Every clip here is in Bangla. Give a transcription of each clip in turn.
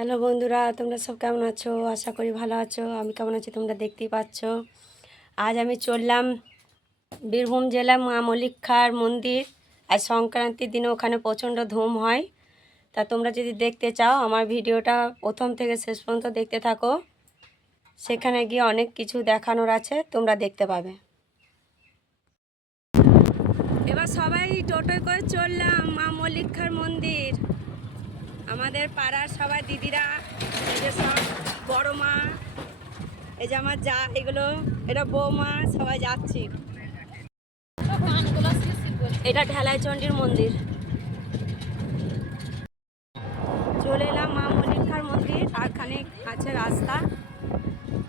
হ্যালো বন্ধুরা, তোমরা সব কেমন আছো? আশা করি ভালো আছো। আমি কেমন আছি তোমরা দেখতেই পাচ্ছ। আজ আমি চললাম বীরভূম জেলা মা মল্লিকার মন্দির। আজ সংক্রান্তির দিনে ওখানে প্রচণ্ড ধুম হয়। তা তোমরা যদি দেখতে চাও, আমার ভিডিওটা প্রথম থেকে শেষ পর্যন্ত দেখতে থাকো। সেখানে গিয়ে অনেক কিছু দেখানোর আছে, তোমরা দেখতে পাবে। এবার সবাই টোটোয় করে চললাম মা মল্লিকার মন্দির। আমাদের পাড়ার সবাই দিদিরা, এই যে সব বড় মা, এই যে আমার যা, এগুলো এটা বৌমা, সবাই যাচ্ছি। এটা ঢালাই চণ্ডীর মন্দির। চলে এলাম মা মল্লিকার মন্দির, আর খানিক আছে রাস্তা।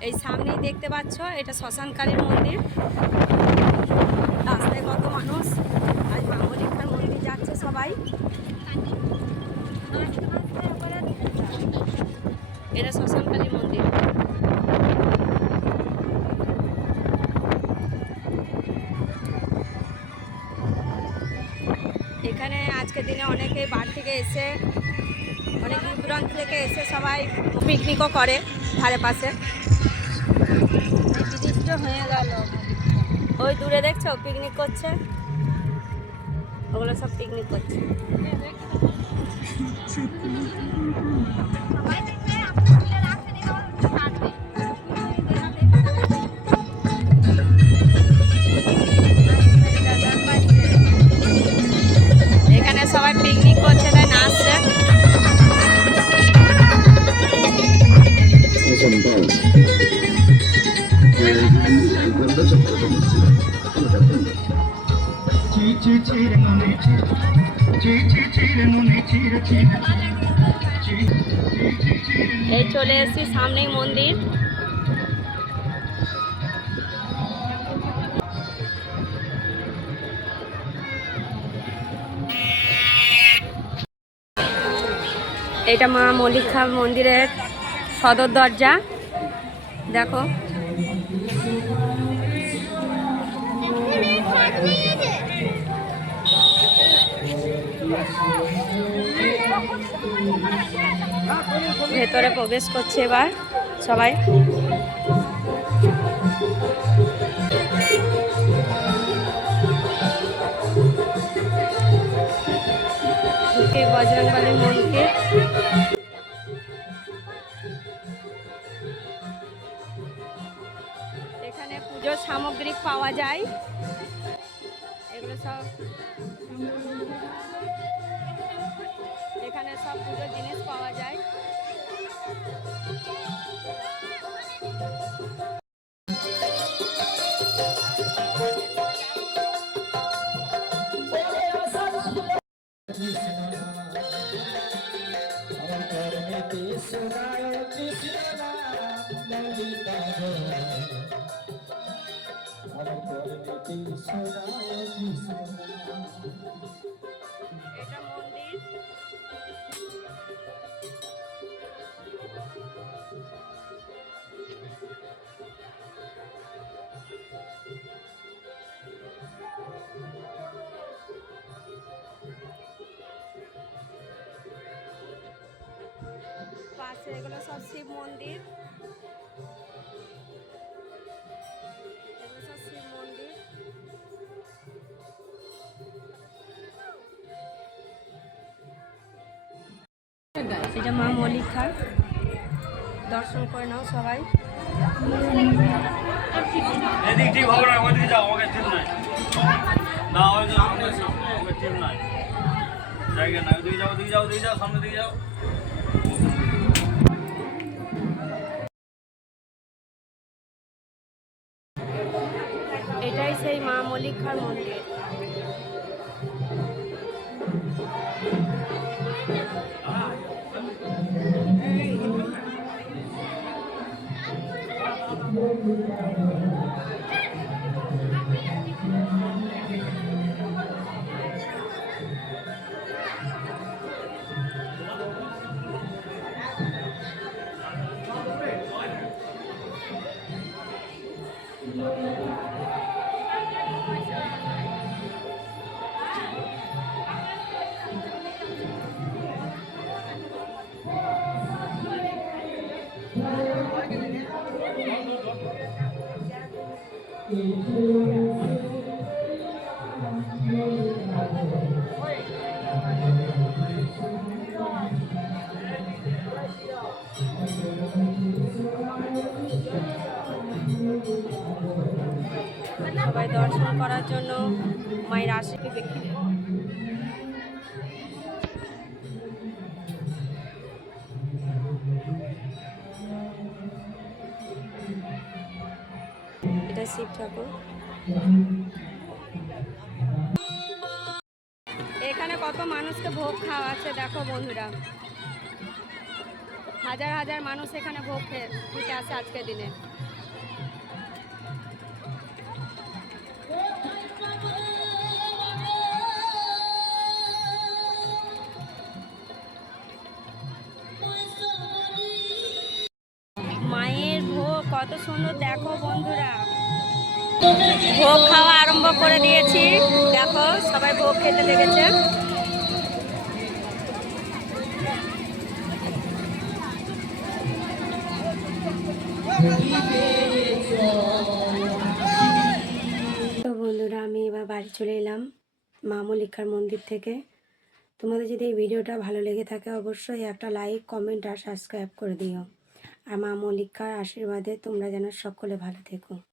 এই সামনেই দেখতে পাচ্ছ, এটা শ্মশানকালীর মন্দির। রাস্তায় কত মানুষ। আজ মা মল্লিকার মন্দির যাচ্ছে সবাই। এটা শ্মশানকালী মন্দির। এখানে আজকের দিনে অনেকে বার থেকে এসে অনেক দূর দূরান্ত থেকে এসে সবাই পিকনিকও করে ধারে পাশে। হয়ে গেল। ওই দূরে দেখছ? পিকনিক করছে। ওগুলো সব পিকনিক করছে। এই চলে এসেছি সামনেই মন্দির। এটা মা মল্লিকা মন্দিরের সদর দরজা। দেখো। ভেতরে প্রবেশ করছে এবার সবাই। ঢুকে মন্দির। এখানে পুজোর সামগ্রী পাওয়া যায়। এগুলো সব এখানে সব পুজোর জিনিস পাওয়া যায়। এটা পাশে এগুলো সব শিব মন্দির। এগুলো সব শিব মন্দির। এটা মা মল্লিকা দর্শন করে নাও সবাই। না ওই সামনে সামনে যাও যাও যাও সামনে দিকে যাও। এটাই সেই মা মল্লিকার মন্দির সবাই দর্শন করার জন্য মায়ের আশীর্বাদ দেখি এটা শিব ঠাকুর। এখানে কত মানুষকে ভোগ খাওয়াচ্ছে দেখো বন্ধুরা। হাজার হাজার মানুষ এখানে ভোগ খেতে আসে আজকের দিনে। মায়ের ভোগ কত সুন্দর, দেখো বন্ধুরা। ভোগ খাওয়া আরম্ভ করে দিয়েছি। দেখো, সবাই ভোগ খেতে লেগেছে। বাড়ি চলে এলাম মা মল্লিকার মন্দির থেকে। তোমাদের যদি এই ভিডিওটা ভালো লেগে থাকে অবশ্যই একটা লাইক কমেন্ট আর সাবস্ক্রাইব করে দিও। আর মা মল্লিকার আশীর্বাদে তোমরা যেন সকলে ভালো থেকো।